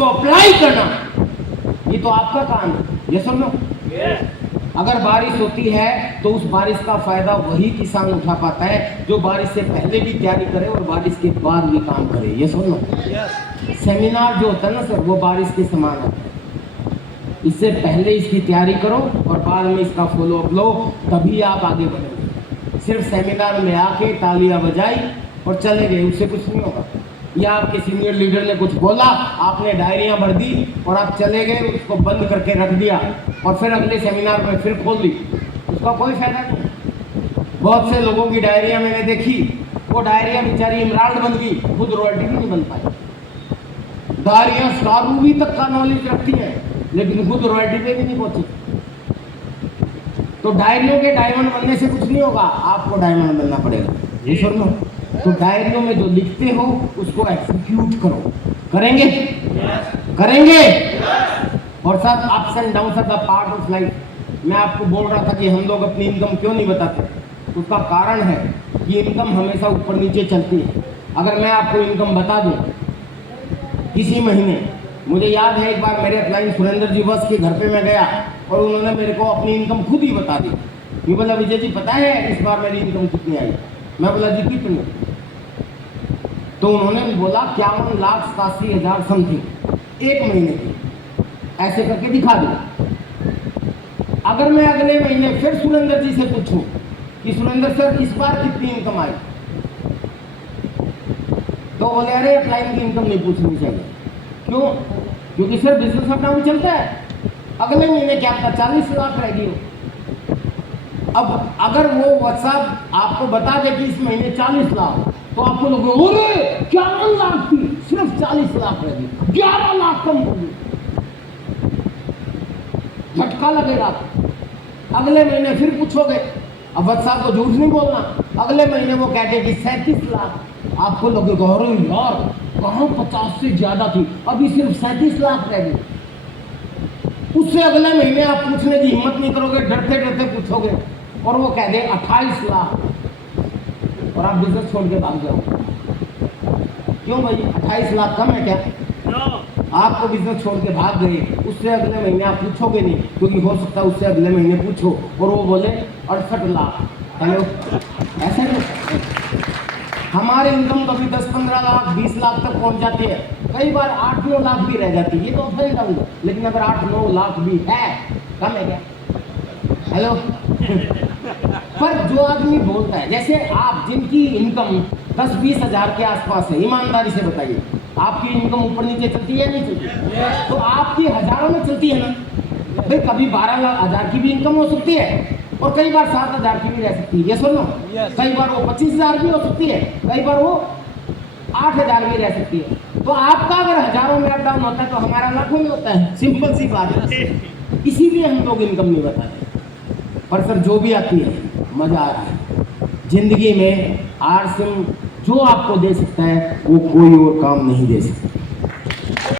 उसको अप्लाई करना, ये तो आपका काम है। ये सुनो, अगर बारिश होती है तो उस बारिश का फायदा वही किसान उठा पाता है जो बारिश से पहले भी तैयारी करे और बारिश के बाद भी काम करे। ये सुनो, सेमिनार जो होता है ना सर, वो बारिश के समान होता है। इससे पहले इसकी तैयारी करो और बाद में इसका फॉलो अप लो, तभी आप आगे बढ़ोगे। सिर्फ सेमिनार में आके तालियां बजाई और चले गए, उससे कुछ नहीं होगा। या आपके सीनियर लीडर ने कुछ बोला, आपने डायरियां भर दी और आप चले गए, उसको बंद करके रख दिया और फिर अगले सेमिनार में फिर खोल दी, उसका कोई फायदा नहीं। बहुत से लोगों की डायरियां मैंने देखी, वो डायरियां बेचारी इमराल्ड बन गई, खुद रॉयल्टी भी नहीं बन पाई। डायरियां सारूबी तक का नॉलेज रखती है लेकिन खुद रॉयल्टी पे भी नहीं पहुंची। तो डायरियों के डायमंड बनने से कुछ नहीं होगा, आपको डायमंड बनना पड़ेगा। ये सुनो, तो डायरियों में जो लिखते हो उसको एग्जीक्यूट करो। करेंगे? करेंगे? और sir, ups and downs are the part of life. मैं आपको बोल रहा था कि हम लोग अपनी इनकम क्यों नहीं बताते, उसका कारण है कि इनकम हमेशा ऊपर नीचे चलती है। अगर मैं आपको इनकम बता दूं किसी महीने, मुझे याद है एक बार मेरे क्लाइंट सुरेंद्र जी बस के घर पे मैं गया और उन्होंने मेरे को अपनी इनकम खुद ही बता दी। ये बोला, विजय जी पता है इस बार मेरी इनकम कितनी आई? मैं बोला, जी कितनी? तो उन्होंने बोला 51,87,000 समथिंग एक महीने की, ऐसे करके दिखा दिया। अगर मैं अगले महीने फिर सुरेंद्र जी से पूछूं कि सुरेंद्र सर इस बार कितनी इनकम आई, तो बोले, अरे क्लाइंट की इनकम नहीं पूछनी चाहिए। क्यों? क्योंकि सर बिजनेस अप डाउन चलता है, अगले महीने क्या पता 40 लाख रहेगी हो। अब अगर वो व्हाट्सएप आपको बता दे कि इस महीने 40 लाख, तो आपको लोग, अरे 51 लाख थी, सिर्फ 40 लाख रहेगी, 11 लाख कम होगी, झटका लगेगा। अगले महीने फिर पूछोगे, अब व्हाट्सएप को झूठ नहीं बोलना, अगले महीने वो कहते कि 37 लाख, आपको लगेगा अरे यार कहाँ 50 से ज्यादा थी, अभी सिर्फ 37 लाख रहेगी। उससे अगले महीने आप पूछने की हिम्मत नहीं करोगे, डरते डरते पूछोगे और वो कह दे 28 लाख और आप बिजनेस छोड़ के भाग जाओ। क्यों भाई, 28 लाख कम है क्या? आपको बिजनेस छोड़ के भाग गए, उससे अगले महीने आप पूछोगे नहीं, क्योंकि हो सकता है उससे अगले महीने पूछो और वो बोले 68 लाख। हेलो, ऐसे नहीं। हमारी इनकम कभी 10-15 लाख 20 लाख तक पहुंच जाती है, कई बार 8-9 लाख भी रह जाती है, ये तो अप एंड डाउन है। लेकिन अगर 8-9 लाख भी है, कम है क्या? हेलो पर जो आदमी बोलता है, जैसे आप जिनकी इनकम 10-20 हज़ार के आसपास है, ईमानदारी से बताइए आपकी इनकम ऊपर नीचे चलती है नहीं चलती? तो आपकी हजारों में चलती है ना भाई। कभी 12 हज़ार की भी इनकम हो सकती है और कई बार 7 हज़ार की भी रह सकती है। ये सुनो, कई बार वो 25 हज़ार भी हो सकती है, कई बार वो 8 हज़ार भी रह सकती है। तो आपका अगर हजारों में अप डाउन होता है तो हमारा लाखों में होता है, सिंपल सी बात है। इसीलिए हम लोग इनकम नहीं बताते। पर सर जो भी आती है मजा आ रहा है जिंदगी में। आरसिम जो आपको दे सकता है वो कोई और काम नहीं दे सकता।